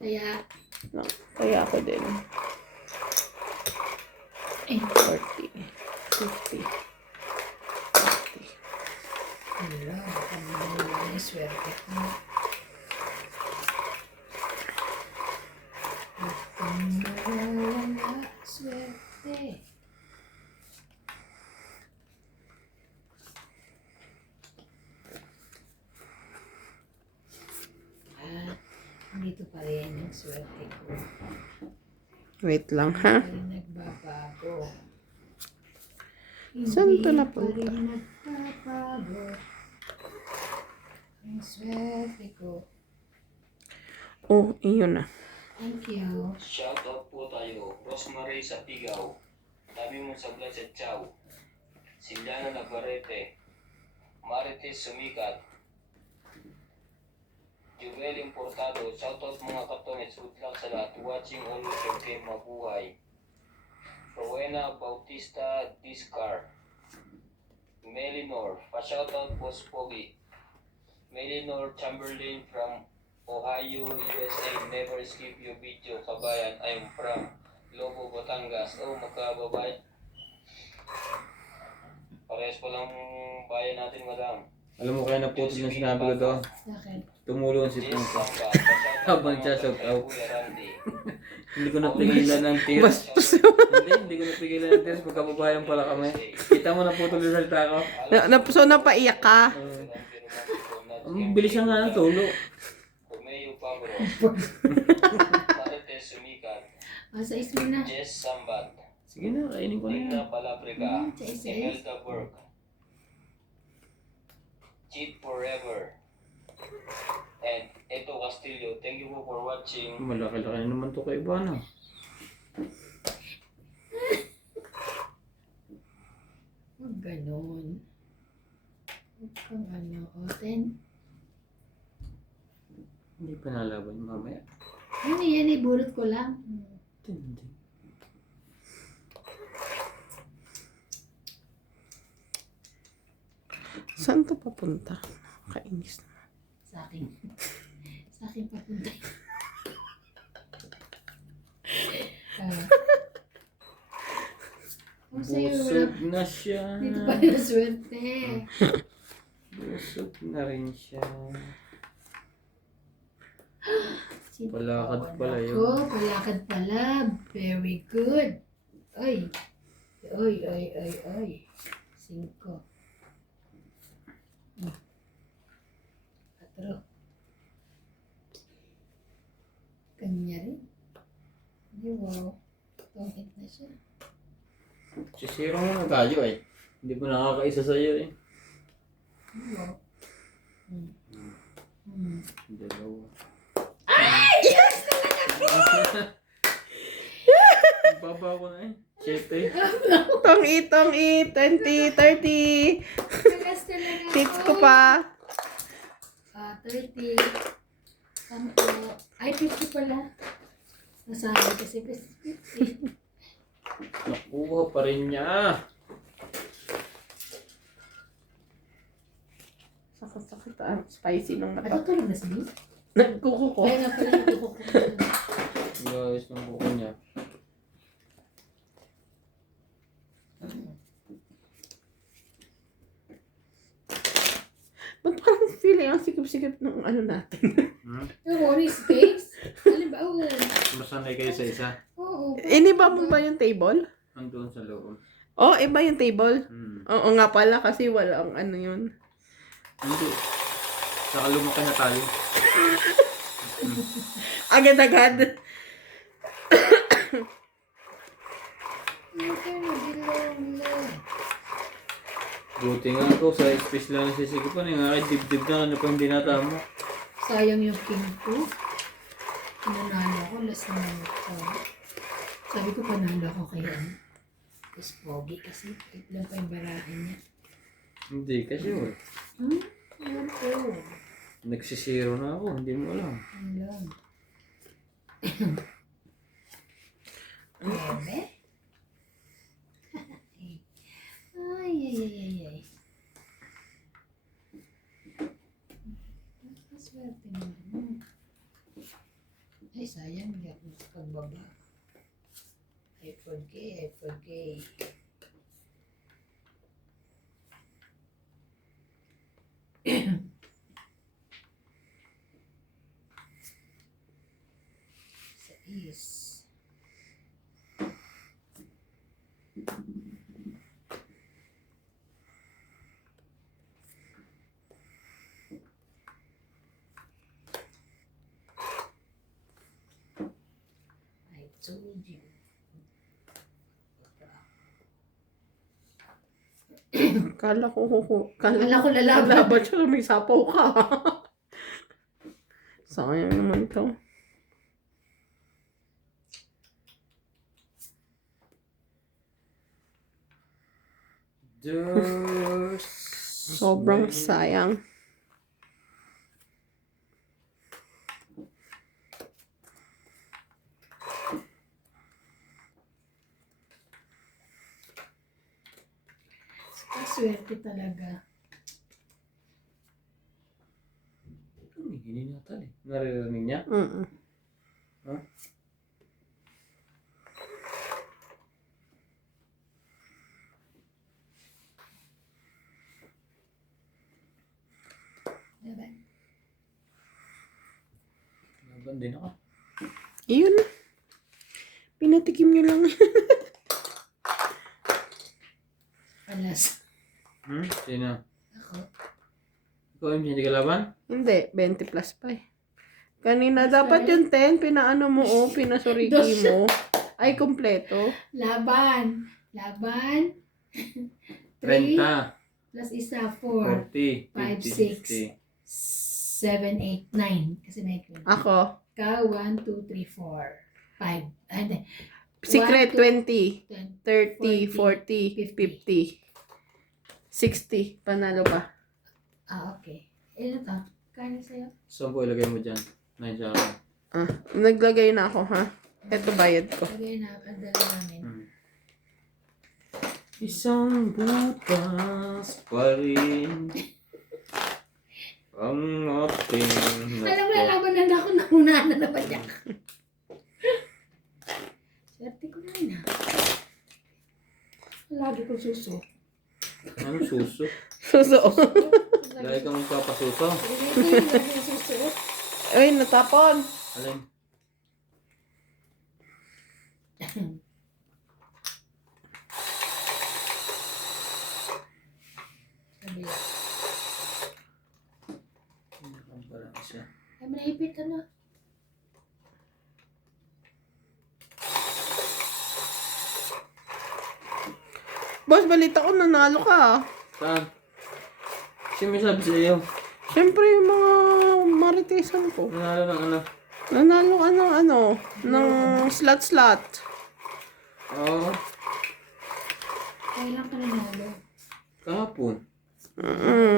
Kaya, No, kaya ako din. eh, 40. 50. 50. wala. Ang swerte ko. Wala, swerte. Dito pa rin ang swerte ko. Wait lang, ha? Hindi pa rin nagbabago. Saan to Hindi napunta? pa rin nagbabago. Ang swerte ko. Oh, iyon na. Thank you. Shoutout po tayo, Rosemary sa Pigaw, Dami mong sablay sa Tiyaw, Siliana Navarrete, Marites Sumikat, Jubel Importado, shoutout mga katones, good luck sa lahat, watching always okay, mabuhay. Rowena Bautista Discar, Melinor, pa-shoutout Boss Pogi, Melinor Chamberlain from Ohio, USA, never skip your video, kabayan. I'm from Lobo, Batangas. Oh, magkababay. Parehas pa lang bayan natin, madam. Alam mo kaya naputol yung sinabi ko doon? Bakit? Tumulong si Yes, Pungka. Samba. Habang siya shout out. Kuya Randy. Hindi ko napigilan ng tears. Bastos. Hindi ko napigilan ng tears. Pagkababayan pala kami. Kita mo naputol yung salita ko. So, napaiyak ka? Ang bilis siya nga ng tulo. Romeo Pabro. Marites Sumikat. Sais mo na. Jess Sambat. Sige na, kainin ko na yan. Tina Palabrica. Sais. Imelda Burke. Cheat Forever. And Eto Castillo. Thank you po for watching. Malaki-laki na naman to kay Ivana. Huwag ganon. Huwag kang ano. Oten. Hindi pa nalaban mamaya. Ano yan? Ibulot ko lang. Hindi. Saan to papunta? Kainis na. Sa akin. Sa akin papunta. Kung sa'yo, Busog na siya. dito pa rin ang swerte. Busog na rin siya. Sino Palakad pa pala yun. ako? Palakad pala. Very good. Ay. Ay, ay, ay, ay. 5. 4. Kanya rin. Hindi, wow. Tungit na siya. Sisiro mo na tayo eh. Hindi ko nakakaisa sa'yo eh. Wow. Dalawa. Yes! Talaga ko! Baba ko na eh. 7. Tong 20, 30. Tagas talaga ako. Tits ko pa. 30. Tama ko. Ay, 50 pala. Nasabi kasi 50. Nakuha pa rin niya. Sakit-sakit ang spicy nung Ano tulog na si Lee? nagkuko ko. Ay, nga pala nagkukukuha. Guys, ng buko niya. Ba't parang feeling ang sikip-sikip ng ano natin? Yung orange case? Alin ba? Oo. Masanay kayo sa isa. Oo. Iniba mo ba yung table? Andun sa loob. Oh, iba yung table. Hmm. Oo nga pala kasi walang ano yun. Hindi. Saka lumaki na tayo. Agad-agad. Ito na bilong lang. Buti nga ako sa space lang nasisigipan. Yung aking dibdib na ano pa hindi natama. Sayang yung king ko. Nanalo ko. Last naman ito. Sabi ko panalo ko kaya. Tapos pogi kasi. Ito lang pa yung barahan niya. Hindi kasi wala. Alam ko. Nagsisiro na ako. Hindi mo alam. Alam. Bebe? Ay, ay, ay, ay, ay. Napakaswerte naman. Ay, sayang. Hindi ako nakapagbaba. I forget. Sais. I told you. Kala ko Kala ko lalaban. laban siya, may sapaw ka. Sayang naman to. Sobrang sayang. Swerte talaga. Hindi nata eh. Naririnig niya? Mm. Ha? Laban. Laban din ako. Iyon. Pinatikim niyo lang. Alas. Sino? Ako. Ikaw hindi ka laban? Hindi, 20 plus pa eh. Kanina dapat yung 10, pinaano mo o, pinasuriki mo. Ay, kompleto. Laban. 3 30, plus isa 4. 40, 5, 6. 7, 8, 9. Kasi may clue. Ako, Ka, 1, 2, 3, 4. 5. Ah, hindi. secret 20, 10. 30, 40, 50, 60. Panalo pa. Ah, okay. Ilan to? Kano sa'yo? Saan po ilagay mo dyan? 9 sa akin. Naglagay na ako, ha? Eto bayad ko. Lagay na ang dala namin. Isang butas pa rin ang ating Alam mo, laban na ako nauna na naman niya. Swerte ko na rin, ha? Lagi ko suso. Ano suso? Suso. Lagi kang magpapasuso. Lagi ko suso. Ay, natapon. Alin? Kabila. Hindi pa lang siya. Ay, manahipit ka na. Boss, balita ko, nanalo ka. Saan? Sino may sabi sa'yo? Siyempre, yung mga maritesan ko. Nanalo ng ano? Nanalo ka ng ng slot. Oo. Kailan ka nanalo? Kahapon.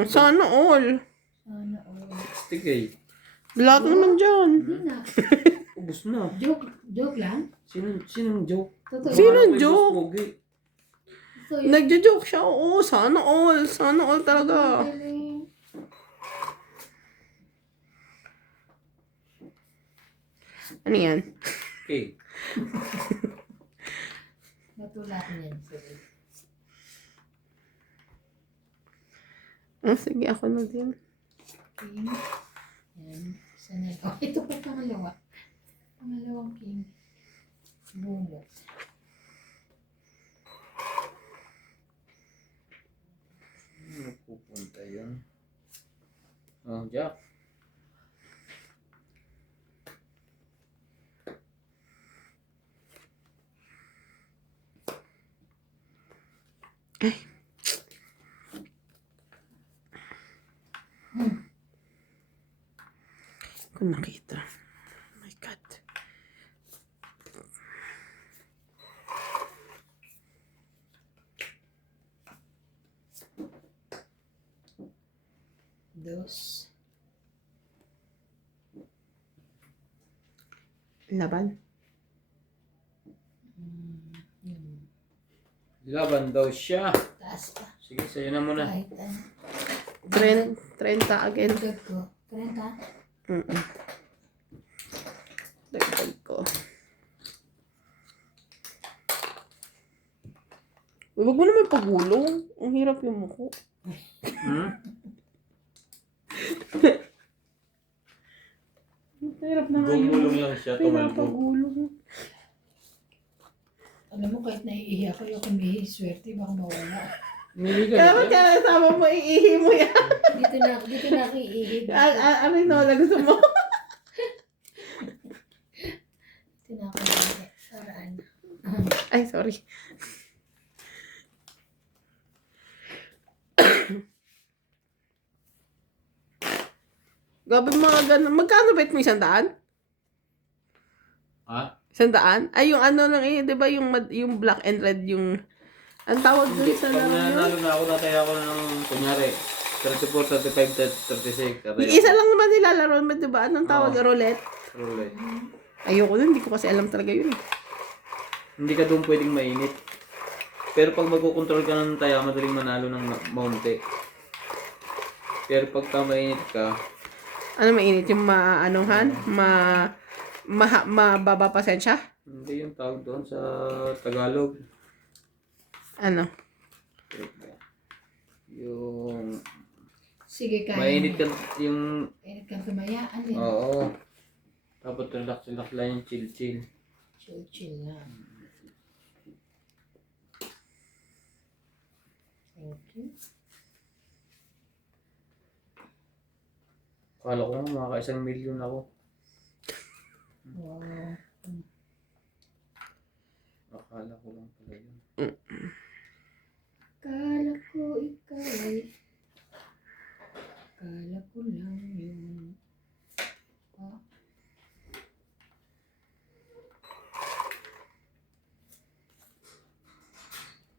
Sana all. Sana all. Stigay. Lahat naman dyan. Hindi na. Ubus na. Joke lang? Sinong joke? Totoo. Sino May joke? boss pogi. Ito yun. Nagja-joke siya. Oo, sana all. Sana all talaga. Galing. Ano yan? Okay. Natulak niyan. Sige. Sige, ako na din. King. Yan. Isa na. Oh, ito pa pangalawa. Pangalawang king. Bungot. Ano pupunta yun? Oh, Jack. Kung nakita. Oh my God. Dos. Laban. Yun. Laban daw siya. Taas pa. Sige, sa'yo na muna. Kahit ano. 30 again. Dagdag ko. 30. Dagdag Huwag mo naman pagulong. Ang hirap yung muko. Ang hirap na nga Gumulong yung lang siya, tumalbog. pinapagulong. Alam mo, kahit naiihi ako, yung kumihi, swerte, baka mawala. Niligan Kaya ba't siya. kaya sama mo, iihi mo yan? Dito na ako iihi. Ano yung na gusto mo? Dito na ako iihi. Saraan. Ay, sorry. Gabi mga ganun. Magkano bet mo 100? Ha? 100? Ay, yung ano lang eh, di ba yung black and red yung... Ang tawag dun Hindi, sa pag laro nanalo yun? na ako, nataya ako ng, kunyari, 34, 35, 36. tataya Isa ako. lang naman nilalaro mo, di ba? Anong tawag? Oo. Roulette? Roulette. Ayoko nun, hindi ko kasi alam talaga yun eh. Hindi ka doon pwedeng mainit. Pero pag magkukontrol ka ng taya, madaling manalo ng maunti. Pero pagka mainit ka, Ano mainit? Yung maanuhan? Mababa pasensya? hindi yung tawag doon sa Tagalog. Ano? Yung Sige, kaya. mainit ka, yung, Mainit kang tumayaan din. oo. Tapos relax lang yung chill. Chill lang. Thank you. Akala ko nga, maka 1 million ako. Wow. Akala ko lang pala yun. Kala ko ikaw ay... Kala ko lang yun. Ah.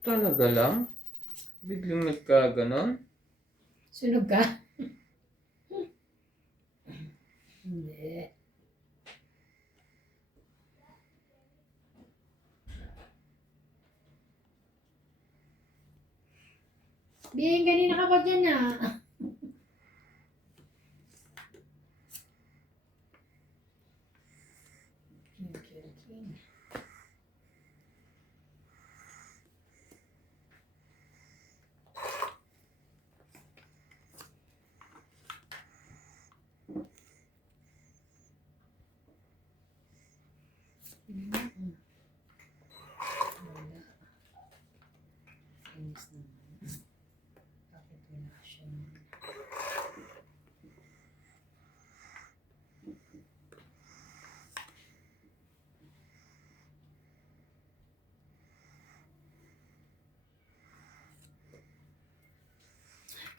Talaga lang? Biglang nagkaganon? Sunog ka? Hindi. Bien, kanina ka pa dyan ah. Okay. Wala. Inis naman. Bakit wala siya?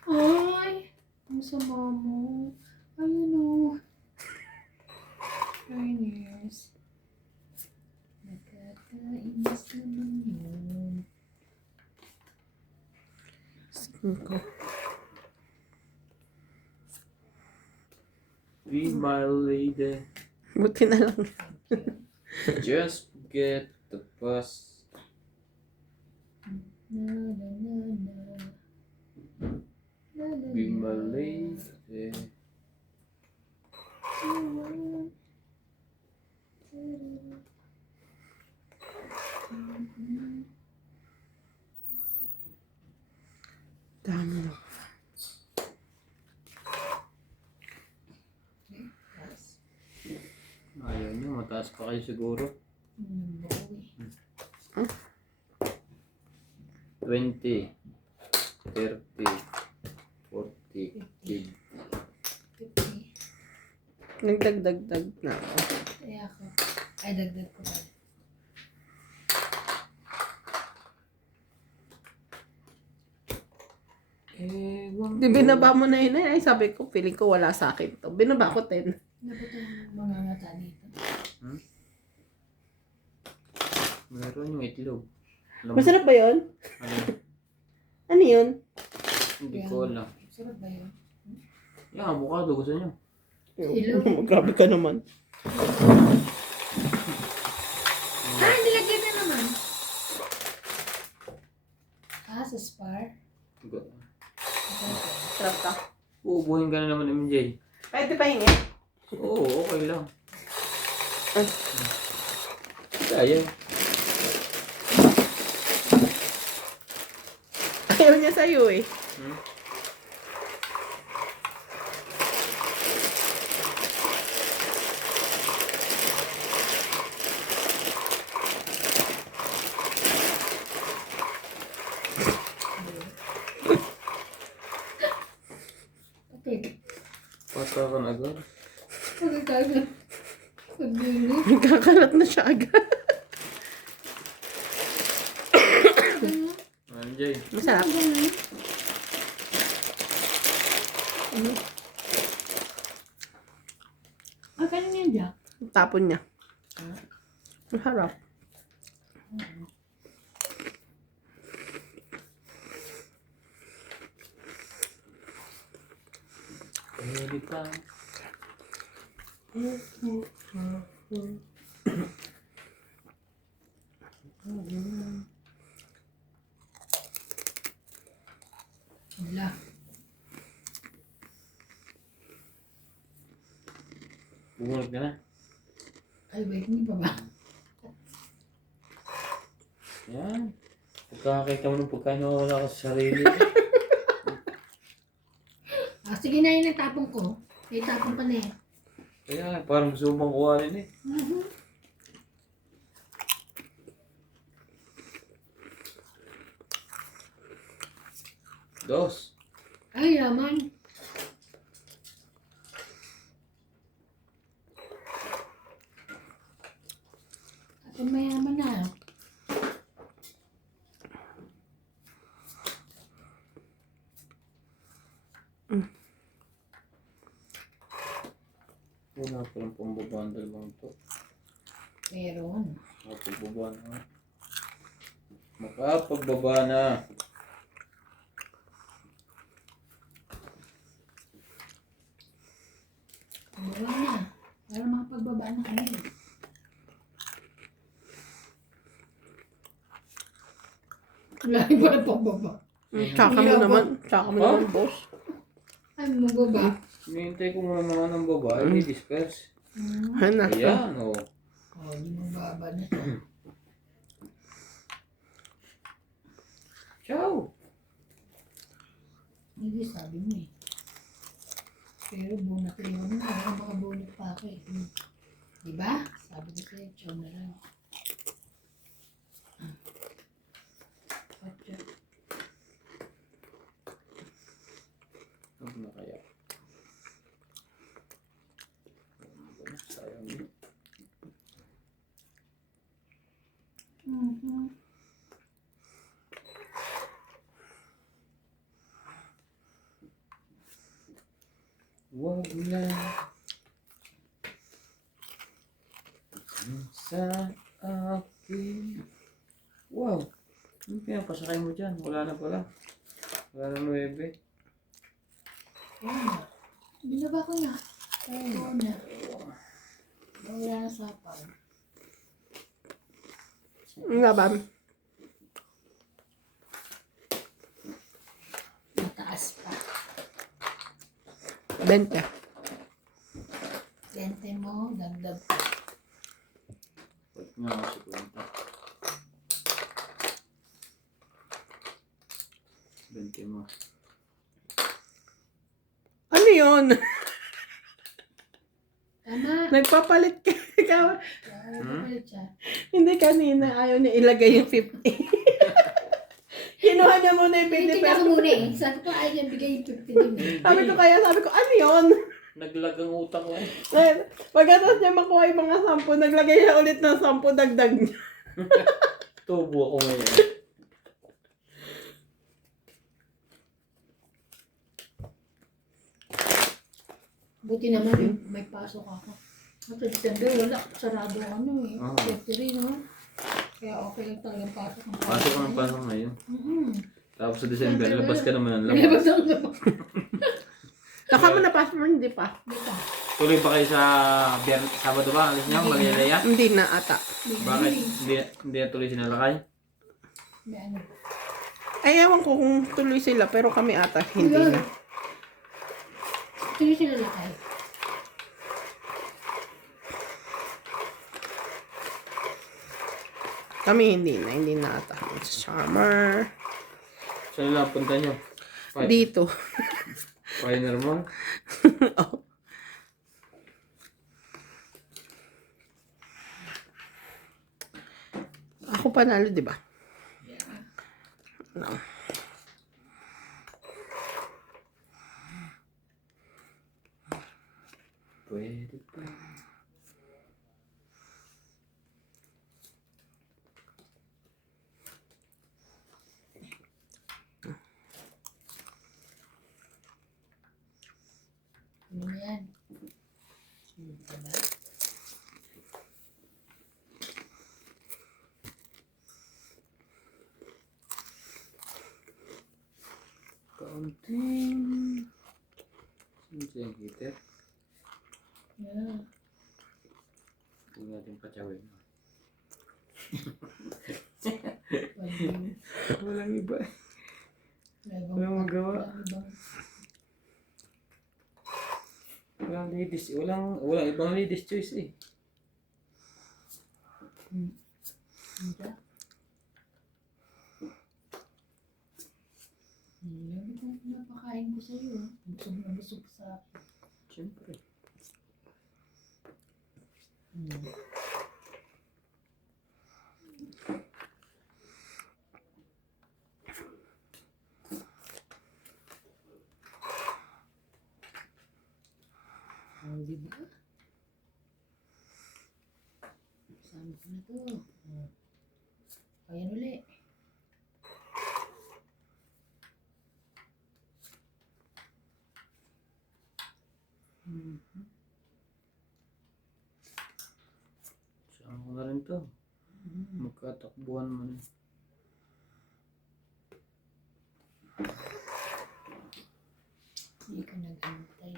Ay! Ang sama mo. Ayun o. Trainers. Nakakainis naman yun. 5. Be my lady. Buti na lang. Just get the bus. Na na na na. La, la, Be la. my lady. Dami na. Ayaw nyo, mataas pa kayo siguro. Bawi. 20, 30, 40, 50. 50. Nagdagdag na ako. Kaya ako. Ay, dagdag ko pa. Di binaba mo na yun. Ay, sabi ko, feeling ko wala sa akin to. Binaba ko 10. Dapat ang mga ngata dito. Meron yung itlog. Alam mo, Masarap ba yun? ano, Ano yun? hindi ko alam. Sarap ba yun? Yung avocado, gusto nyo? Ilog. Grabe ka naman. Ah, nilagyan na naman. Ah, sa spar. Sarap ka. Uubuhin ka na naman, MJ. Pwede pa hingi? Oo, okay lang. Ay. Kaya. Ayaw niya sa'yo eh. Hmm? Okay. Patakan agad. Pagkakagat. Pagdilis. Nagkakalat na siya agad. Anjay. Masarap. Ano? Ah, kanin yan Jack? Tapon niya. Masarap. Pwede pa. Wala. Bumulog ka na. Ay, wait, hindi pa ba? Yan. Pagkakakita mo ng pagkain na wala ka sa sarili. Ah, sige na yun ang tapong ko. May tapong ka na eh. Kaya parang gusto mo bang kuhanin eh. Dos. Ay, yaman. At mayaman na. Wala pa lang pambabandal lang ito. Meron. Makapagbaba na. Makapagbaba na. Pagbaba na. Para makapagbaba na kami. Wala yung pala pagbaba. Tsaka mo naman. Tsaka mo naman, boss. Ay, magbaba. Hinihintay ko muna naman ng babae. May disperse. Ano? Ayan o. Oh, yung magbaba na siya. Ciao. Hindi, sabi mo eh. Pero bunot rin mo na. Ang mga bunot pa ako eh. Diba? Sabi ko sa'yo, chow na lang. Kotsa. Ano na kaya? Sayang yun. Wag lang sa akin. Wow! Ano pinapasakay mo dyan? Wala na pala. Wala na 9. Ayan na. Binaba ko na. Oo na. Wala na sapaw. Nga ba? Mataas pa. 20. Lente mo, dagdag pa. Ba't nga ako sa kwenta? 20 mo. Ano yun? Tama. Nagpapalit ka. Papalit siya. Hindi kanina. Ayaw niya ilagay yung 50. Kinuha niya muna yung 20 Tingnan pesos. ko muna eh. Sabi ko, ay, niya bigay yung 50 din eh. Sabi ko, ano yun? Naglag ang utang ko eh. Pagkatapos niya makuha yung mga 10, naglagay siya ulit ng 10, dagdag niya. Tubo ako ngayon. Buti naman may pasok ako. At sa December, wala. Sarado ano eh. Oo. Factory, no? Kaya okay lang talagang pasok ang Pasok ko ng pasok ngayon. Tapos sa December, labas ka naman ng labas. Labas ang labas. Saka mo napasok mo, hindi pa. Dito. Tuloy pa kayo sa Sabado ba? Alis niyo? Magalilaya? Hindi na ata. Bakit? Hindi na tuloy sinalakay? May ano. Ay, ewan ko kung tuloy sila, pero kami ata hindi na. Sige sila lakay. Kami hindi na ata. Summer. Saan lang punta nyo? Dito. Pioneer Mall? Oh. Ako panalo, di ba? No. Pwede pa. Ano yan? Diba? Kaunting. Sino yung heater? Yeah. Huwag natin patsawin. Pwede. Walang iba. Walang magawa. ibang Walang ladies. Walang ibang ladies choice eh. Hindi. Lagi kong pinapakain ko sa'yo. Busog na busog sa akin. Siyempre. Diba? Sama ko na to. Ayan uli. Saan ko na rin to? Magkatakbuhan mo na. Hindi ka nag-antay.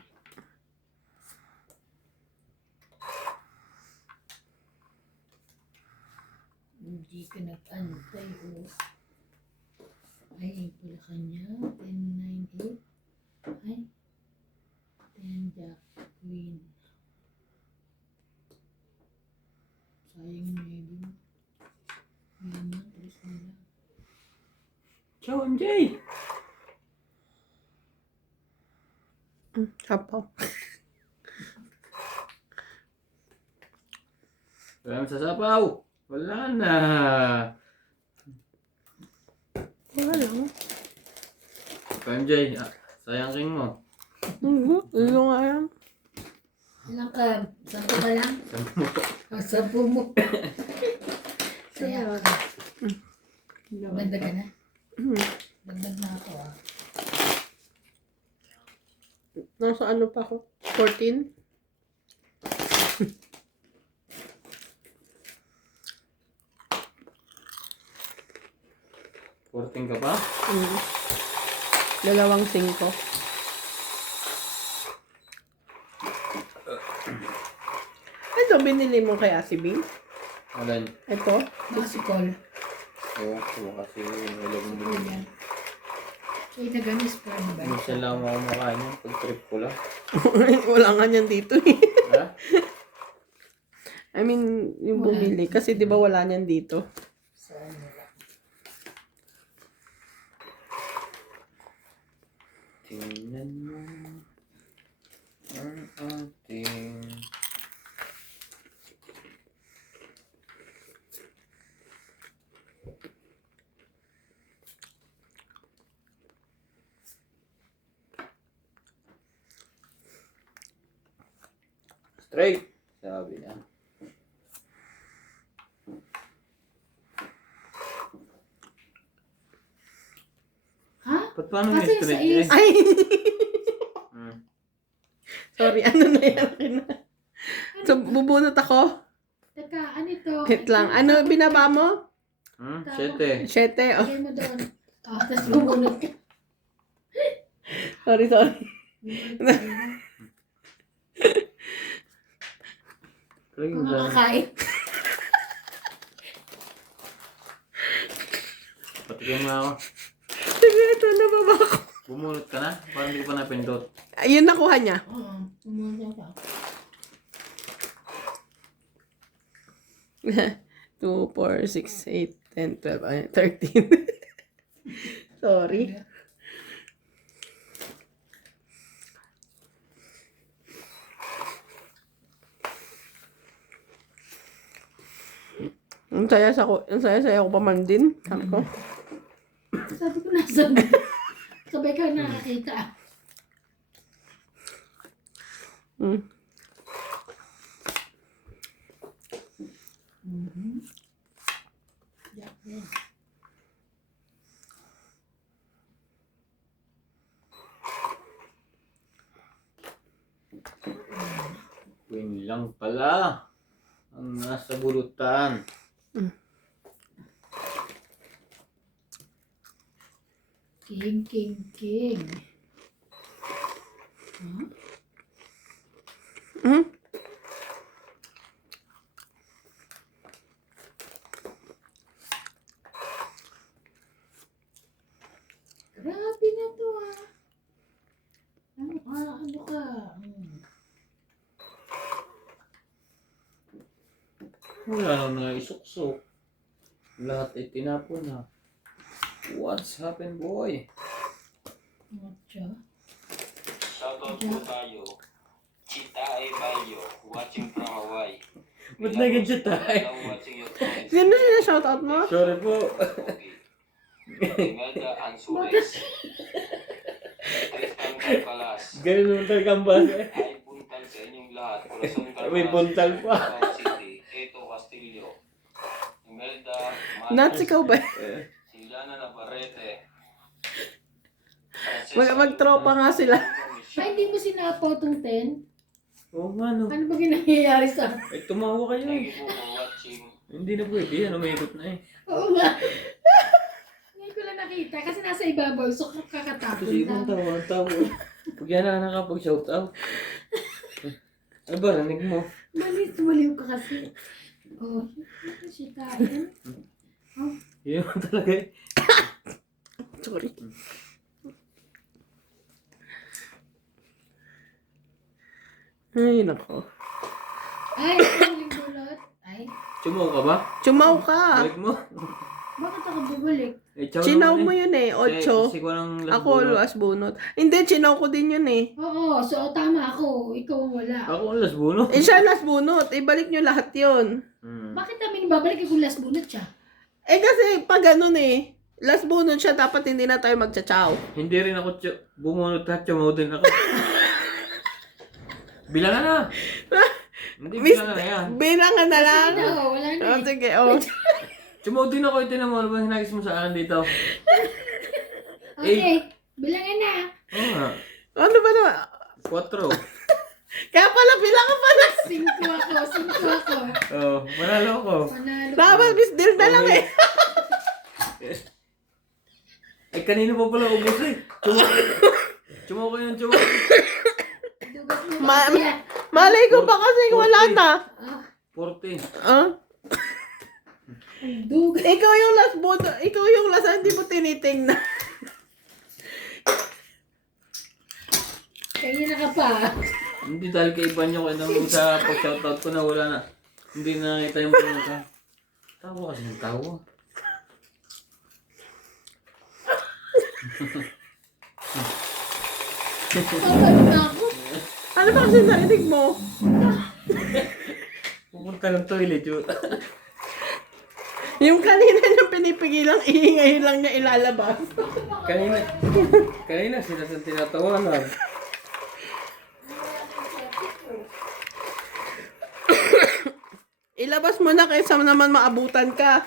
Hindi ka nag-antay. Oh. Ay, pala kanya. 10, 9, 8. Ay. 10, Jack, Queen. Sayang yung maybe mo. Ayan na, tulis na lang. Ciao, MJ! Sapaw. Wala sa sapaw! Wala na! Wala lang. MJ, sayang king mo. Ilo nga yan. Ilang ka? 10 ka lang? 10 mo. Saya ka. Dagdag ka na? Dagdag na ako ah. Nasa ano pa ako? 14? Porting ka pa? Dalawang 5. Ito, binili mo kay Ate Bing? Alan? Ito? Basikol. Oo, kasi wala mong Ano yan? Ay, nagamis pa na ba? minsan lang ako makain yan pag trip ko lang. Wala nga niyan dito eh. Ha? I mean, yung Wala. bumili. Kasi di ba wala niyan dito? Saan mo lang? Tingnan mo ang ating straight, sabi niya. Ha? Ba't paano may Kasi straight sa eh? is- Ay! Hmm. Sorry, ano na yan? Akin na. So, bubunot ako? Teka, ano ito? Wait lang. Ano binaba mo? Hmm? 7. 7. Oh, Lagay mo doon. Ah, tapos bubunod ka. sorry. Talagang Kung dyan. makakain. Patikin mo ako. Sige, ito nababa ko. Bumunot ka na? Parang hindi ko pa napindot. Ayun, nakuha niya. Oo, bubunod ka. 2, 4, 6, 8, 10, 12, 13. Sorry. Ang saya ko pa man din. Sabi ko. Sabi ko nasa sabay ka nakakita. Mm. Yeah. Queen lang pala. Ang nasa bulutan. King. Huh? Mm. Grabe na to ah. Ano ka? Wala na isuksok. Lahat ay tinapon na. What's happened, boy? Matcha. Shoutout po tayo. Chita Evalio, watching from Hawaii. Ba't nag-gadget tayo? Love watching your comments. Sino sinashoutout mo? Sorry po. Okay. Imelda Ansules. Tristan Calcalas. Ganun naman talaga ang base. Ay buntal sa inyong lahat. Corazon Calcalas. May buntal pa. Davao City. Eto Castillo. Imelda. Nuts ikaw ba? Silana Navarrete. Magtropa nga sila. Ay, hindi mo sinapaw tong 10? Oo nga no. Ano ba ginangyayari sa... Ay tumawa kayo. Thank you po for watching. Hindi na pwede. Ano may ikot na eh. Oo nga. Ngayon ko lang nakita kasi nasa ibabaw. So, kakatapon Kasi ibang lang. tawa. Ang tawa. Pag yan na nakapag-shoutout. Ano ba? Nanig mo? Maliw ka kasi. Oh, si Kain. Oh, Yun naman talaga eh. Sorry. Ay, nako. ay, huling dulot. Ay, Chumaw ka ba? Chumaw ka. Balik mo. bakit ako bubalik? Eh, chow Chinaw naman mo yun eh. 8. Kasi ko lang Ako, last bunot. Hindi, chinaw ko din yun eh. Oo, so tama ako. Ikaw ang wala. Ako ang last bunot. Eh, siya last bunot. Ibalik nyo lahat yun. Bakit namin babalik kung last bunot siya? Eh, kasi pag ganun eh. Last bunot siya, dapat hindi na tayo magchachaw. Hindi rin ako bumunot at chumaw din ako. Bilangan na! Hindi bilangan na yan. Bilangan na lang. Sige na, wala na Oh, eh. sige, oh. Chumaw din ako. Ito mo. Ano ba hinagis mo sa akin dito? Okay, bilangan na. Oo nga. Ano ba naman? 4. Kaya pala, bilangan pala. 5 ako. Oh, manalo ako. Panalo. Dapat, bis deal na lang eh. Eh, kanina pa pala ubos eh. Chumaw ko yung chumaw. Dugas mo Ma- ba yan? Malay ko pa kasi wala na. 40. Ah? Dugas. Ikaw yung last bunot. Ikaw yung last, hindi mo tinitingnan. Kaya ka pa. Hindi dahil kay Ivan nyo kaya nung sa pag-shoutout ko na wala na. Hindi na nakita yung mga tawa kasi ng tawa. Tawag na ako. Ano ba kasi narinig mo? Pupunta ng toilet yun. Yung kanina yung pinipigilang iingay lang niya ilalabas. kanina sila sa tinatawanan. Ilabas mo na kaysa naman maabutan ka.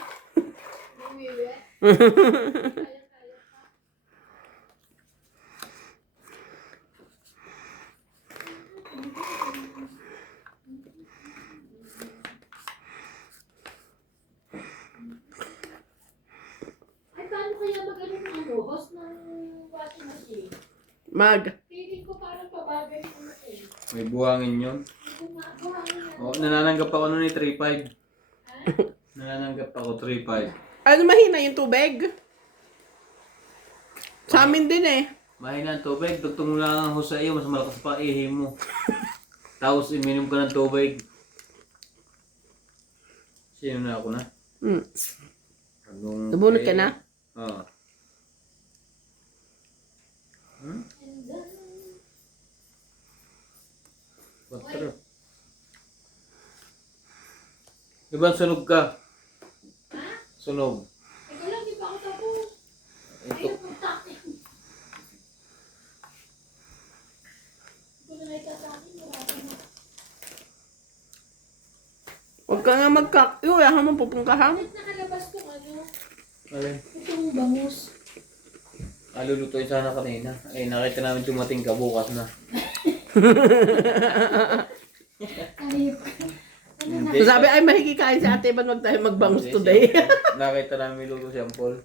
Ay, paano kaya mag-ano ng ano? Host ng washing machine? Mag. Feeling ko parang pabagay ko na eh. May buhangin yun. Buhangin na. Oh, nanananggap ako nun ni 3.5. Nanananggap ako 3.5. Ano mahina yung tubig? Sa amin din eh. Mahina ang tubig. Tugtong mo lang ang husay iyo. Mas malakas pa ihi mo. Tapos iminom ka ng tubig. Sino na ako na? Hmm. Anong Nabunot ka na? Oo. Hmm? And then, 4. Diba sunog ka? Sunog. teka lang, di pa ako tapos. Ito. Ayaw kong takin. Hindi ko na naitatakin. Marami na. Huwag ka nga yahan mo pupungkahan. Bakit nakalabas tong ano? Alin? Itong bangus. Lulutuin sana kanina. Eh, nakita namin dumating ka bukas na. Ayop. Ano na? Hindi. So, sabi ay mahikikain si ate, ba't wag tayo magbangus today? Nakita namin luto si Ampol.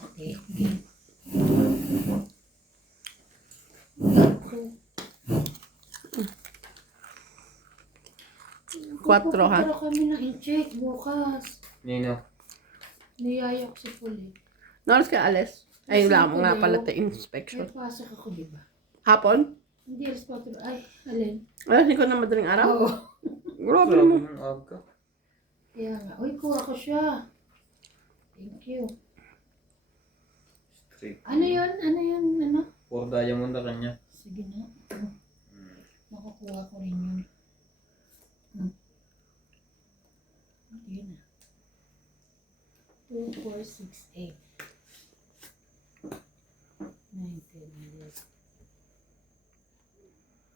Okay. Kwatro, ha? Pupunta kami ng in-check bukas. Nino. Niyaya ko si Puli. Noras ka alis? Ay, Kasi lang nga ako pala daw, ta May inspection. pasok ako, di ba? Hapon? Hindi, alas 4. Ay, alin? Alasin ko na madaling araw? Oo. Grabe Grabe mo. ng aga. Kaya nga. Uy, kuha ko siya. Thank you. Straight. Ano yun? Ano yun? Ano? For diamond na kanya. Sige na. Makukuha ko rin yun. Yun na. 2, 4, 6, 8. 9, 10, 11.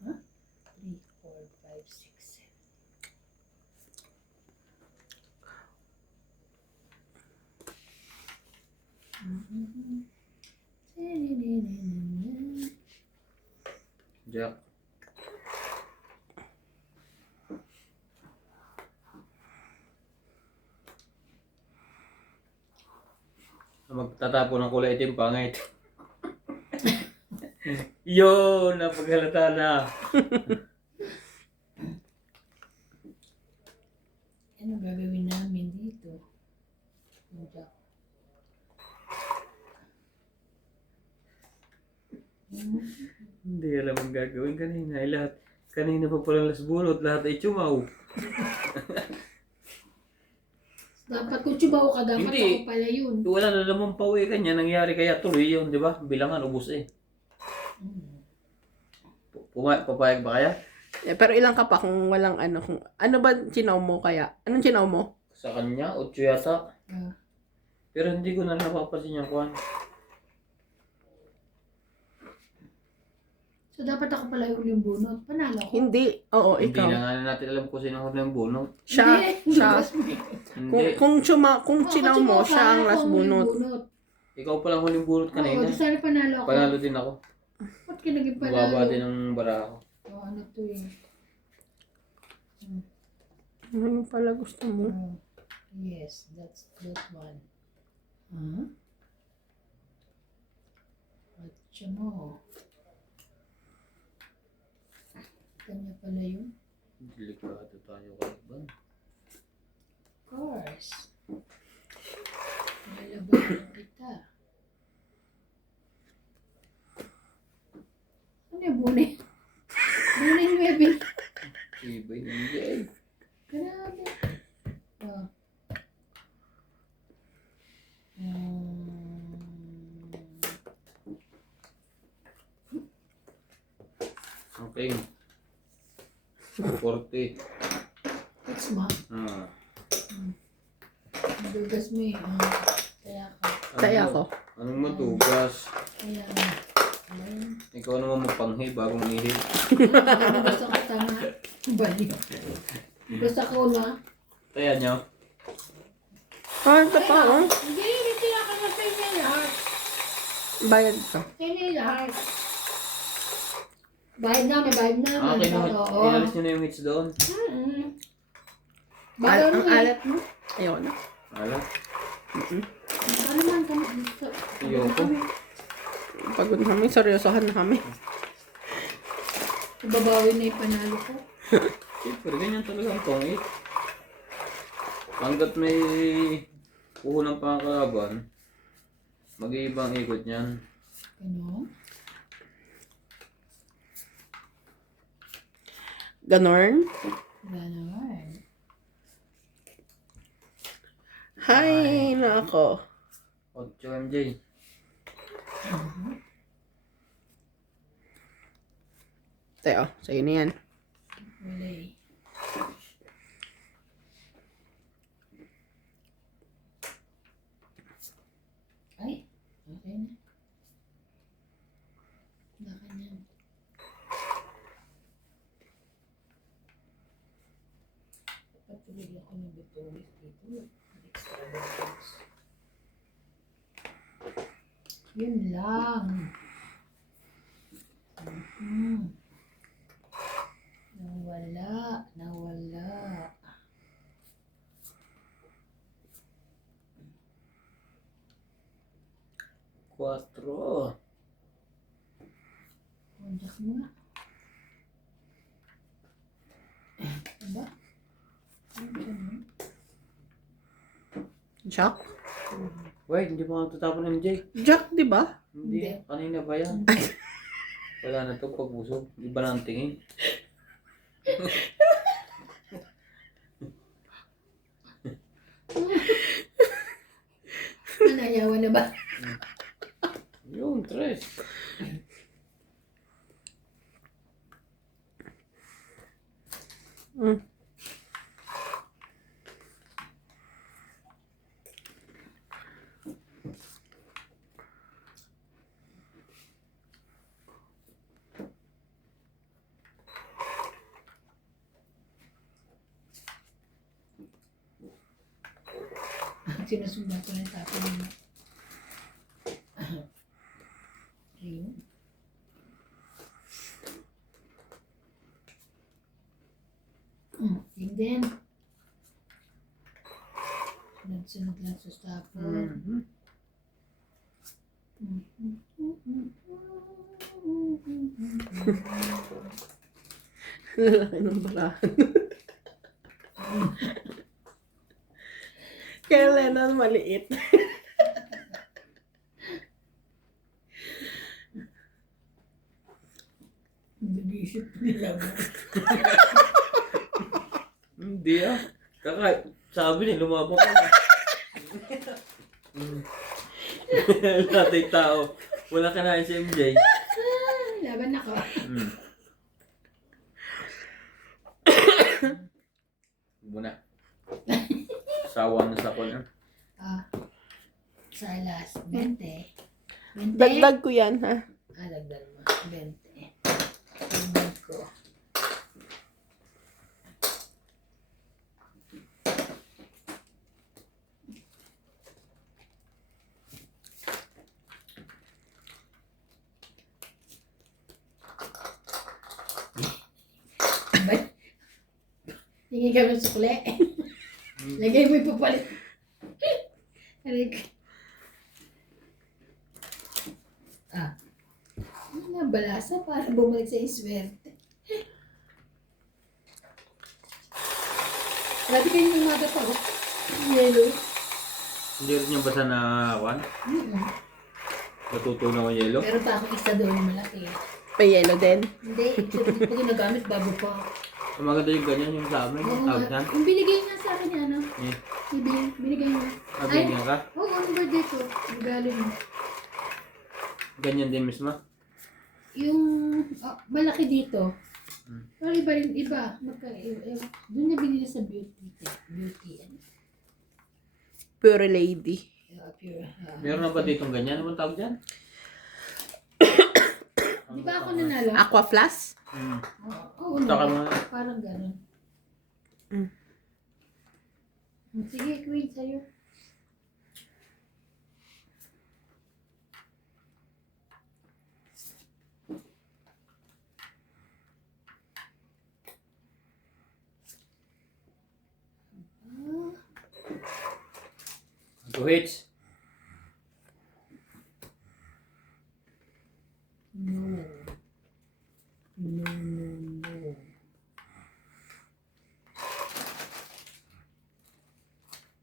Huh? 3, 4, 5, 6, 7. Jack. Magtatapo ng kulay itim, pangit. Yun, napaghalata na. Ano gagawin namin dito? Jack. Hindi alam ang gagawin kanina. Eh, lahat, kanina pa palang lasbunot, lahat ay tsumaw. Dapat kung tsubaw ka, dapat Hindi. ako pala yun. Wala na naman pauwi kanya, nangyari kaya tuloy yun, di ba? Bilangan, ubus eh. Papayag ba kaya? Eh, pero ilang ka pa kung walang ano. Ano ba chinaw mo kaya? Anong chinaw mo? Sa kanya, 8 yata. Ah. Pero hindi ko na napapansin yung kwan. So, dapat ako pala yung huling bunot. Panalo ko. Hindi. Oo, Hindi ikaw. na nga natin alam kung sino huli ang bunot. Siya. Hindi, Siya. labas mo eh. Hindi. Kung chinaw mo, siya ang last bunot. Ikaw palang huling bunot Oo, kanina. di sana panalo ako. Panalo din ako. Ba't ka naging panalo? Bumaba din ang bara ako. Oo, ano to eh. Ano pala gusto mo? Oh, yes, that's that one. Huh? At siya mo. Kanya pala yun. Delikado tayo kay Iban. Of course. Nalabanan kita. Ano yung bunay? Bunay 9. Ibay hindi ay. Grabe. Oh. Okay. 40. It's ma. Ah. Madugas mo eh. Kaya ka. Kaya ako. Anong matugas? Kaya nga. Ayun. Ikaw naman magpanghi bagong ihi. Gusto ko tama. Baliw. Gusto ko na. Kaya nyo? Ito pa, oh. Hindi, hindi ako na sa inyo lahat. Bayad ka. Sa inyo lahat. Bayad na, may bayad na. Ah, Oo. inalis nyo na yung hits doon. Bayad Ang mo eh. alat mo. Ayoko na. Ala. Ano man kami. Ayoko. Pagod na kami. Seryosohan na kami. Babawi na yung panalo ko. Siyempre, ganyan talaga ang pangit. Hanggat may puhulang pangkalaban, mag-iibang ikot niyan. Ano? Ganorn. Ganon. Hi, na ako. 8 MJ. Teo, sa'yo na yan. Wala eh. Ay, okay na. Baka na. Patuloy ako ng bitulis dito. Extra bitulis. Yun lang. Nawala. Nawala. Quatro. Konjak mo nga. Aba? Ano yun? Jack? Wait, hindi pa nga tatapon ng MJ. Jack, di ba? Hindi. Hindi. Kanina ba yan? Wala na to pag-usog. Iba na ang tingin. Nanayawan na ba? Yun, tres. Mm. Sinusundan ko ng tapo nila. Ayun. Yun din. Sunod-sunod lang sa tapon. Lalaki ng barahan. Kaya Lennon maliit. Binisip nila mo. Hindi ah. Sabi niya, lumabak ka na. Natay tao. Wala ka na si MJ. Laban ako. Muna. Sawa na sa kon. Sa last, 20. 20? Dagdag ko yan, ha? Dagdag mo. 20. Dagdag ko. Tingin ka ng sukle. Lagay mo yung papalit. Balasa para bumalik sa iswerte. Grabe kayo ng umaga pa, oh. Yellow. Hindi rin yung basa na kwan? Natutunaw ang yelo? Pero pa ako isa doon yung malaki. May yellow din. Hindi, hindi ko ginagamit bago pa. Ang maganda yung ganyan yung sa amin. Tawag niyan. Yung binigay niya sa akin yan, no? Eh, Binigay niya. mabigyan ka? Oo, ano ba dito? Galing mo. Ganyan din mismo? Yung malaki dito. Pero iba rin, iba. Doon niya binili sa beauty. Pure lady. Pure. Meron na ba ditong ganyan? Ano tawag dyan? Di ba ako nanalo? Aqua Flash? Oo, Saka no. mga... Parang gano'n. Sige, Queen, sa'yo. Two hits. No. No.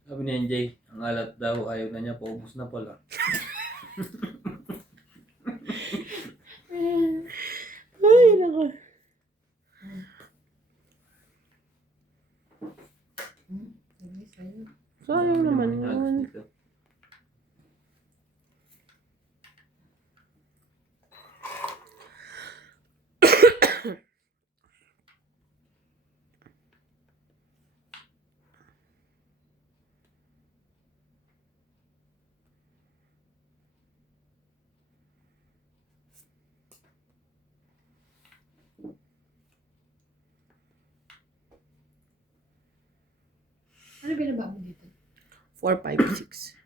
Sabi ni NJ, ang alat daw, ayaw na niya, paubos na pala. Ay, nako. Sige, sa'yo. Sayang naman yun. dito? 4, 5, 6.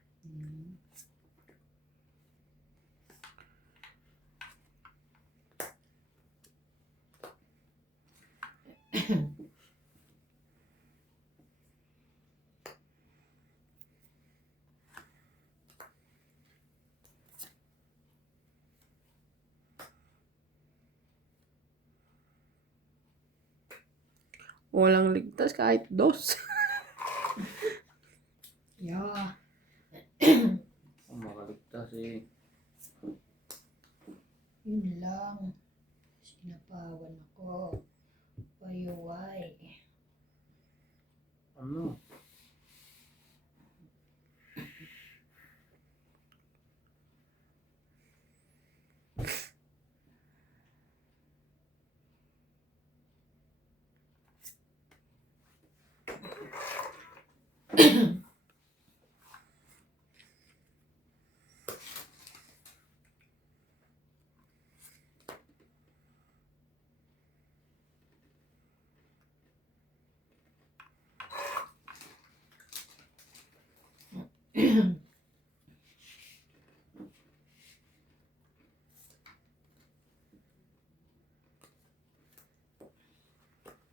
Walang ligtas kahit 2. Yeah. Ang makaligtas eh. Yun lang. Sinapawan ako. Why? Ano?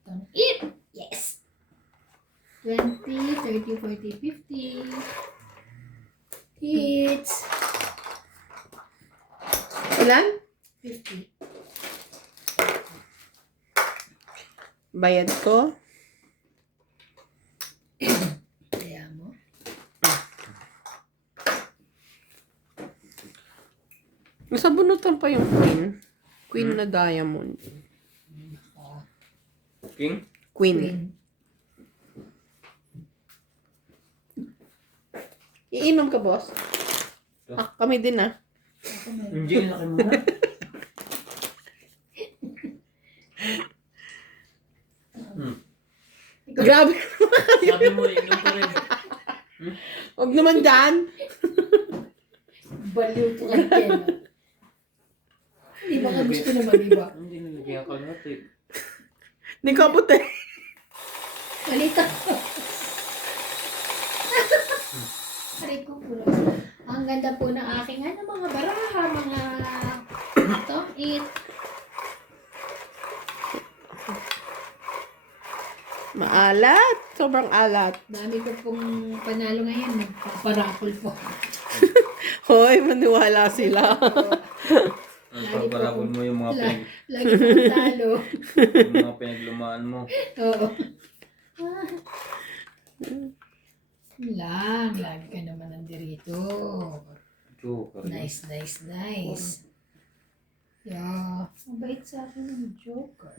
Don't eat! Yes! 20, 30, 40, 50. Hits! Ilan? 50. Bayad ko. Kaya mo? Nasa bunutan pa yung queen. Queen na diamond. King? Queen. Queen. Iinom ka, boss? Kami din ah. Ako meron. Hindi, laki mo na. Grabe. Sabi mo, inom ko rin. Huwag naman dyan. Baliw to kay Ken. Hindi baka gusto naman, di ba? Hindi, nalagyan ka lahat eh. Hindi ka puti. Malita. Aray ko po. Ang ganda po ng aking mga baraha, mga don't eat. Maalat. Sobrang alat. Dami ko pong panalo ngayon. Nagpaparapol po. Hoy, maniwala sila. Ang pagparapon mo yung mga Lagi pong talo. yung mga pinaglumaan mo. Oo. Lang. Lagi ka naman nandirito. Joker. Nice. Yeah. Mabait sa akin ng Joker.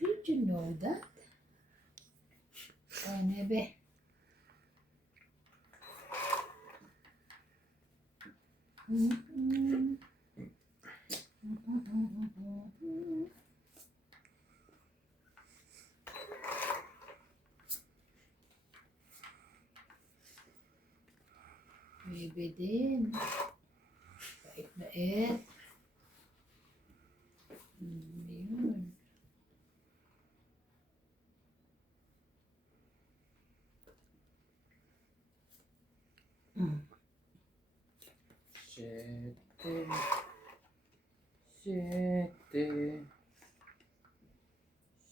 Did you know that? Oh, nebe. Maybe din. Bait. Yun.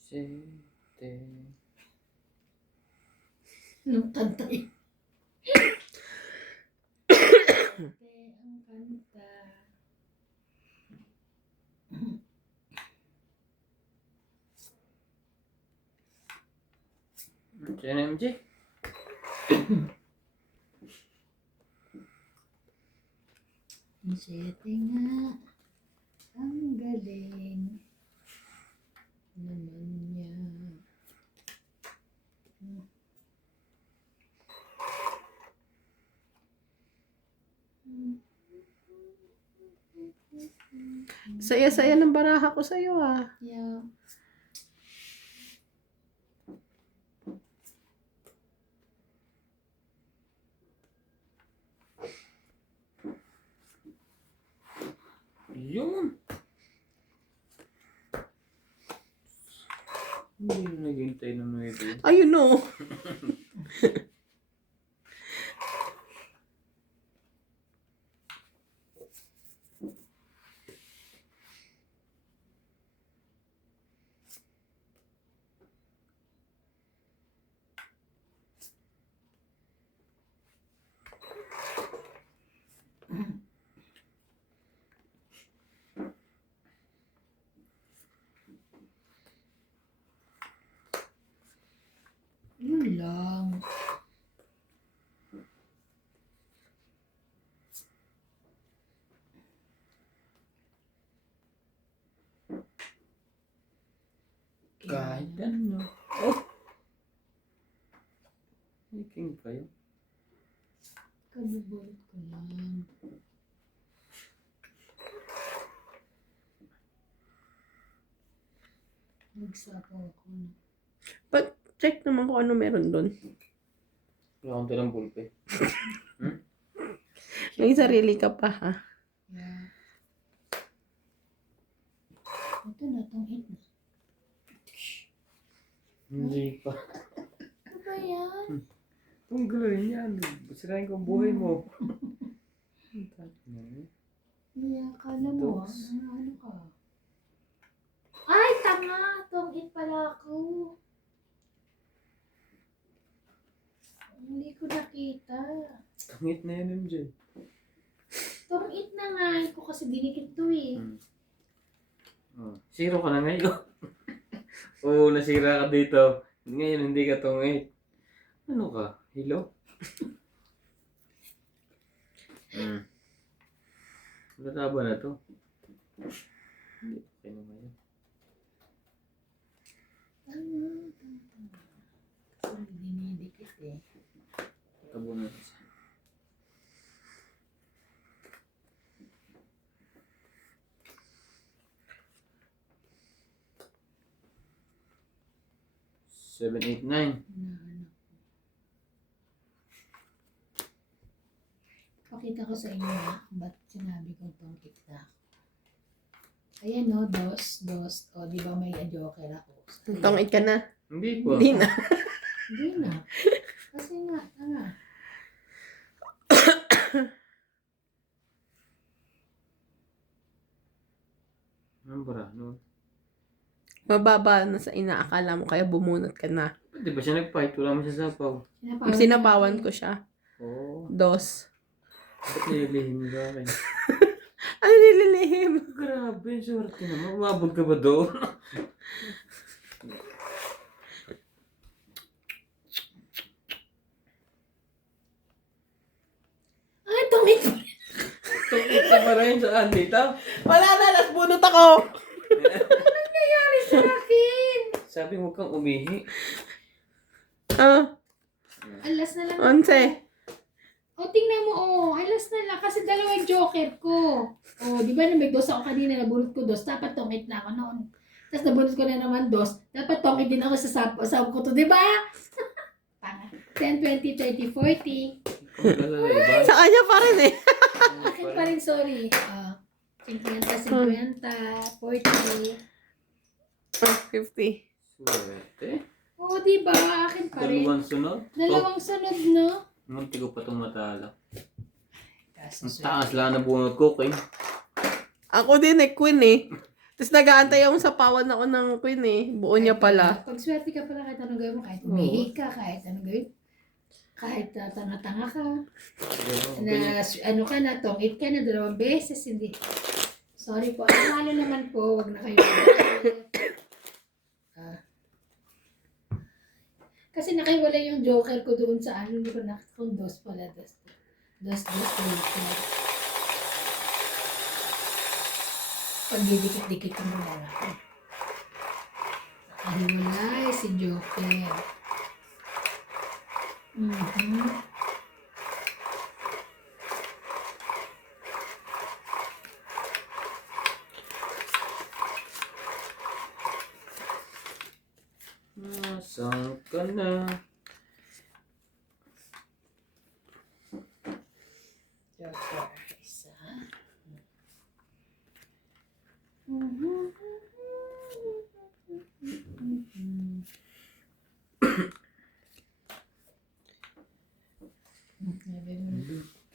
Sete. Nung kantay. Ang kanta. CNMG? Sete nga. Ang galing. Naman niya. Saya-saya ng baraha ko sa'yo ah. Yeah. Yun. Hindi na naghintay ng 9. Ayun no. Yun lang. Kahit ano. Oh! Making kayo. Kanibulot ko lang. Nagsapaw ako na. But check naman kung ano meron doon. Wala akong dalang bulpe. May sarili ka pa ha. Yeah. Ito na, itong hit na. Hindi pa. Ano ba yan? Tunggalin yan. Sirain ko ang buhay mo. Yeah, kala mo ano ka? Ay, tanga! Itong hit pala ako. Hindi ko nakita. Tangit na yun, MJ. Itong hit na nga. Ko kasi dinikit to eh. Oh, zero ka na ngayon. Oo, nasira ka dito. Ngayon hindi ka tungit. Ano ka? Hello? Mataba na to. Hindi, okay na ngayon. Kasi dinidikit eh. Tabo na isa. Seven, eight, nine. Pakita ko sa inyo ba't sinabi kong itong kita. Ayan o, dos. O, di ba may joker ako? So, Tungit ka na. Hindi po. Hindi na. hindi na. Kasi nga, tanga. Ano ba? No? Mababa na sa inaakala mo kaya bumunot ka na. Di ba siya nag-fight? Wala mo siya sapaw. Sinapawan ko siya. Oo. Dos. Ba't nililihim sa akin? Ano nililihim? Grabe, swerte naman. Umabot ka ba doon? Ay, tungit! Tungkit ka pa rin saan dito? Wala na, las bunot ako. Nangyayari sa akin! Sabi mo kang umihi. Alas na lang. 11. O, tingnan mo, alas na lang. Kasi dalawa yung joker ko. O, di ba na may dos ako kanina, nabunot ko dos. Dapat tongit na ako noon. Tapos nabunot ko na naman dos. Dapat tongit din ako sa sab ko to, di ba? Tanga. 10, 20, 30, 40. Sa kanya pa rin eh. Akin pa rin, sorry. 50, 50, 40. 50. Swerte. O, di ba? Akin pa rin. Dalawang sunod? Dalawang sunod, no? Munti ko pa itong matala. Kaso, Ang taas lang na bunot ko, Queen. Ako din eh, queen eh. Tapos nag-aantay ako sa pawan ako ng queen eh. Buo niya pala. Pag swerte ka pala kahit anong gawin mo, kahit umihi ka, kahit anong gawin, kahit tanga-tanga ka, na ano ka na, tongit ka na 2 beses, hindi. Sorry po. Ang lalo naman po, wag na kayo. Kasi nakaiwalay yung joker ko doon sa ano, hindi ko nakita kung dos pala. Dos. Pag didikit-dikit mo lang ako. Nakahiwalay si joker. Nasaan ka na? Joker, isa.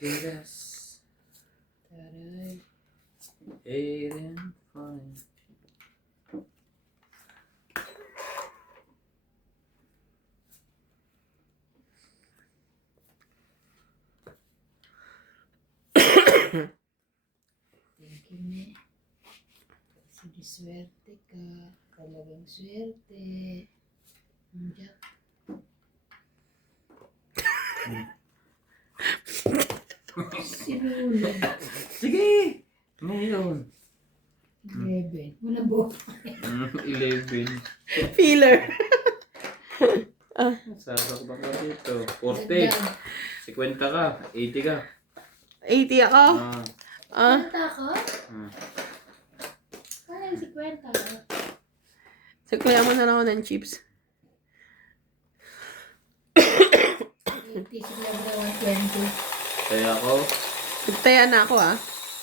Look at us. Taray. Eight and fine. Thank you, me. Sige, swerte ka. Talagang swerte. Jack. Sinunod. Sige! Ngayon. 11. Walang buhok. 11. Filler. Sasakbang ka dito. 40. 50 ka. 80 ka. 80 ako. Ah, Kwenta ko? Parang si Kwenta ko. sagkaya mo na lang ako ng chips. 80, sigla mo na 120. Kaya ako, Nagtaya na ako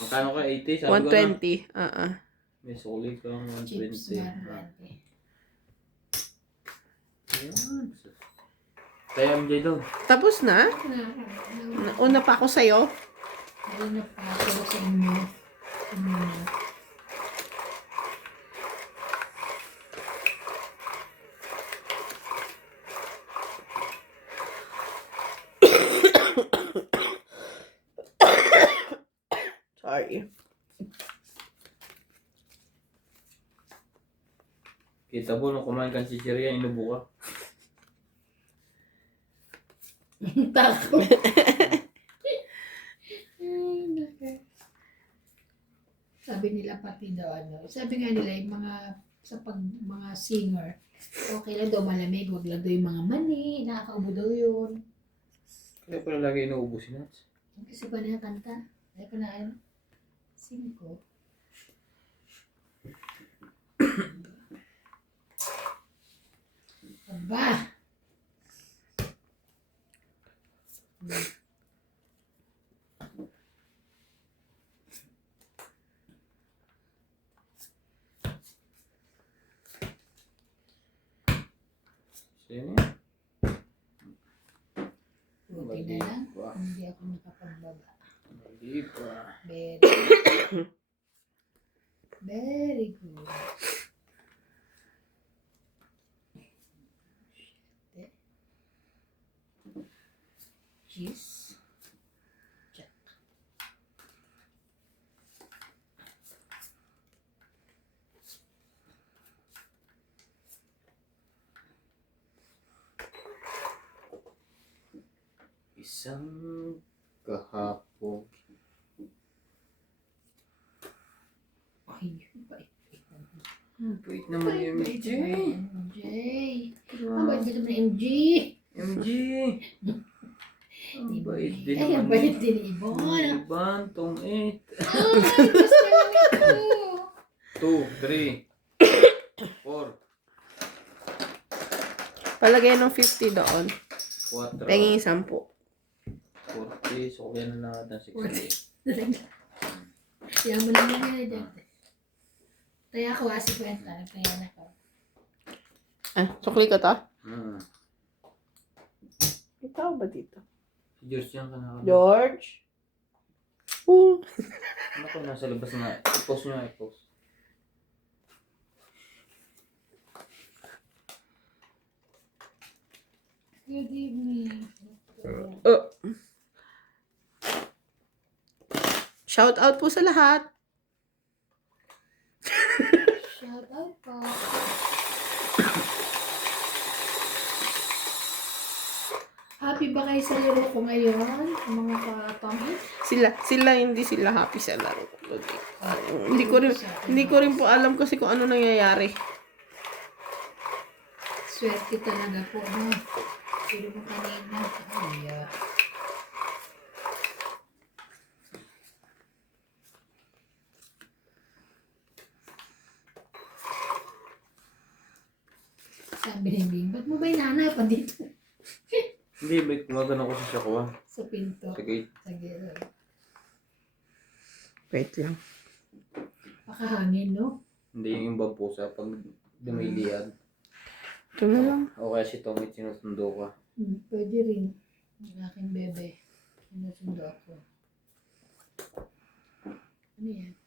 magkano ka? 80? Sabi ko na. 120. May sulit kang Chips 120. 120. Ayan. Kaya MJ doon. Tapos na? Una pa ako sa'yo. Ayun na pa ako sa inyo. Sorry. Kita mo, nung kumain ka si Syria, inubo ka. Tako. Ay, naku. Sabi nila pati daw sabi nga nila yung mga mga singer, okay lang daw malamig, wag lang daw yung mga mani, nakakaubo daw yun. Kaya pala lagi inuubo si Nats. Kasi pa na yung kanta, ay pa na sing ko. Aba! Sino? Buti na lang, hindi ako nakapagbaba. Hindi pa. Very, very good. Cheese. Check. Isang kahapon. Ay, bait. Wait naman yung MJ. MJ. Ang bait ka naman MJ. MJ. Ang bait din Ay, ang naman. bait din ni Ibon. Iban, tong 8. Ay, gusto lang ito. 2, 3, 4, Palagay ng 50 doon. 4. Penging 10. 40. So, kaya na lahat ng 60. Yaman lang yan na dyan. Kaya ako, 50. Kaya na ko. Ah, sukli ko to? Hmm. Ikaw ba dito? Si George yan ka na. George? Oo. Ano ko nasa labas nga. I-post nyo, i-post. Good evening. Shout out po sa lahat. Shout out po. Happy ba kayo sa laro ko ngayon? Mga kapangit? Sila hindi sila happy sa laro ko. Hindi ko rin po alam kasi kung ano nangyayari. Swerte talaga po, no? Pero mo kanina. Ay, sabi ni Bing, ba't mo ba hinahanapan dito? Hindi, may kumagano ko sa Shakwa. Sa pinto. Sa gate. Sa gate. Wait lang. Pakahangin, no? Hindi yung ibang pusa pag dumiliad. Ito na lang. O kaya si Tommy sinusundo ka. Pwede rin. Ang aking bebe. Sinusundo ako. Ano yan?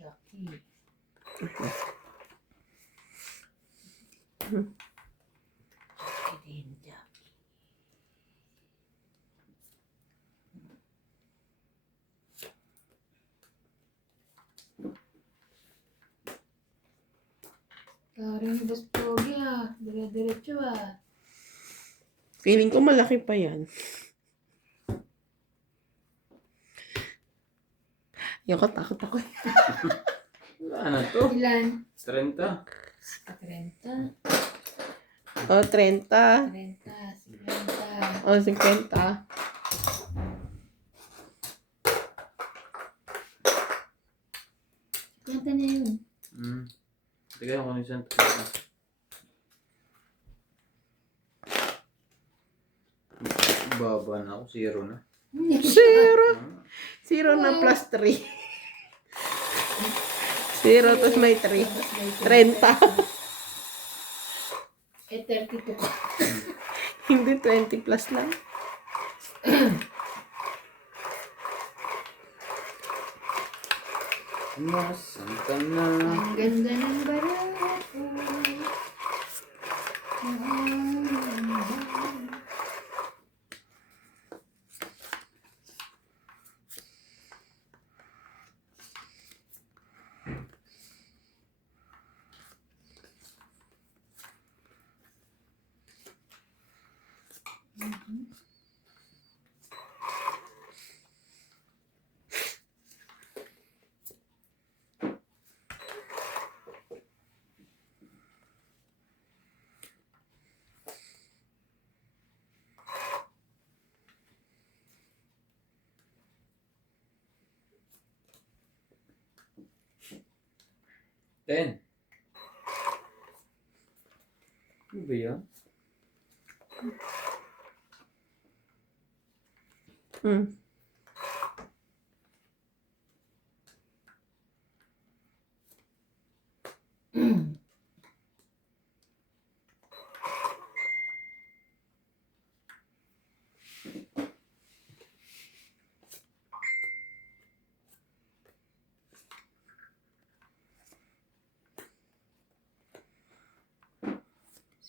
Jackie. Jackie din, Jackie. Karin ni Boss Pogi dire-diretso Feeling ko malaki pa yan. Yung takot ako. Wala na to. Ilan? 30. 30. O, 30. 30. 50. O, 50. Kanta na yun. Teka, ako isang baba na ako. 0 na. 0. 0 na plus 3. 0 tapos may 3. 30. Eh, 32 ko. Hindi 20 plus lang. Nasaan ka na? Ang ganda ng barato. Ten. Ano ba yan?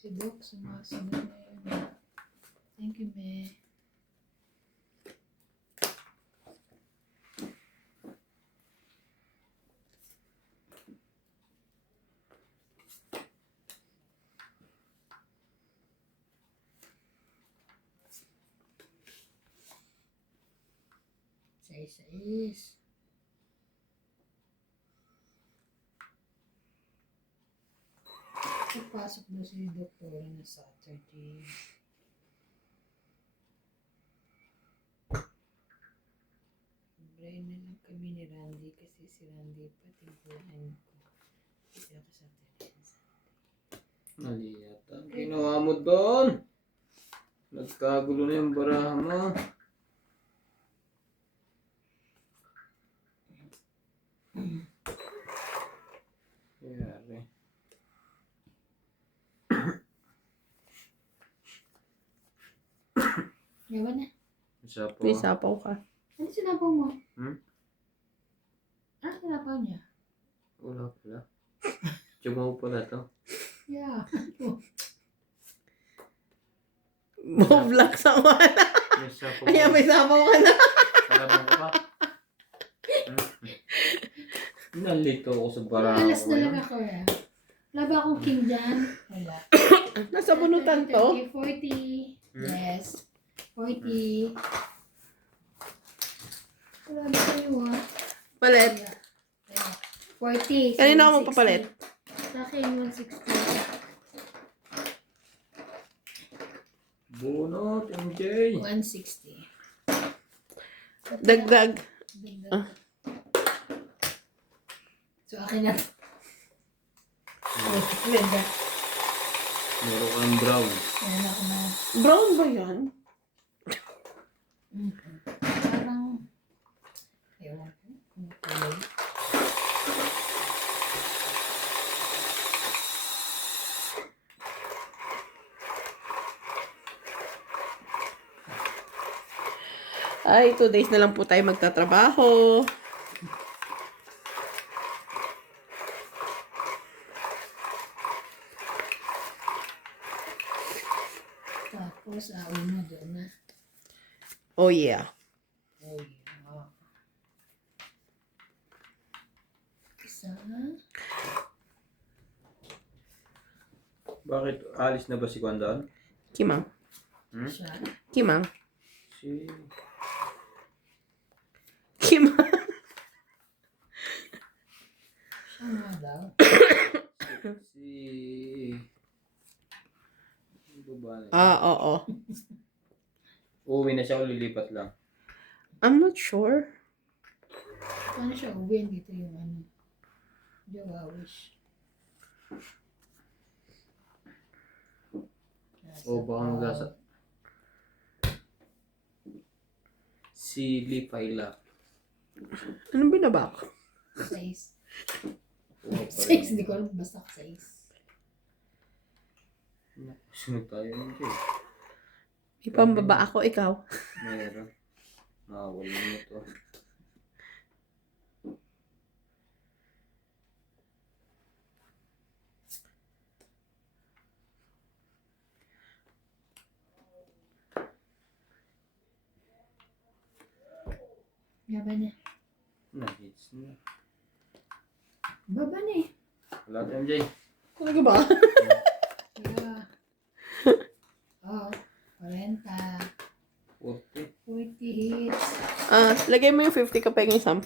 Si Doc, sumasunod na yun. Thank you, me. Sais. Papasok daw si Doktora na Saturday. Brain na lang kami ni Randy kasi si Randy patingkulaan ko. Kasi ako Saturday. Mali yata. Ang ginawa mo doon. Nagkagulo na yung baraha mo. Yari. Yawan na. Isa po. May sapaw ka. Ano sinapaw mo? Ah, sinapaw niya? Wala pala. Chumaw pala to. Yeah. Mo-vlog sa wala. May isa po. Ayan, may sapaw ka na. Salamat ka pa. Nalito ako sa baraha Alas ko. na lang ako Wala ba akong king dyan? Wala. Nasa bunutan to. 40. Yes. 40. Wala ba kayo Palit. 40. Kanina ako magpapalit. Sa akin, 160. Bunot, MJ. 160. Dagdag. So, akin na. Ganda. Meron kang brown. Ayan ako na. Brown ba yan? Parang, ewan ko. Ano kulay? Ay, 2 days na lang po tayo magtatrabaho. Tapos, una doon na. Oh yeah. Oh, yeah. Isa. Bakit alis na ba si Kwan doon? Kimang. Siya. Kimang. Si... Kimang. Siya nga daw. Si... Ano ba ba? Oo. Uuwi na siya o lilipat lang? I'm not sure. Paano siya uwi? Dito yung ano. Jawawish. O baka maglasa. Si Lipaila. Anong binaba ko? 6. Oo, 6, hindi ko alam. Basta 6. Sunod tayo nun siya. May pambaba ako, ikaw. Meron. Nakawala mo to. Baba na. Na-hits na. Baba na eh. Wala tayo, MJ. Talaga ba? Yeah. Oh, 40. 40. 40 hits. Lagay mo yung 50 kapag yung 10.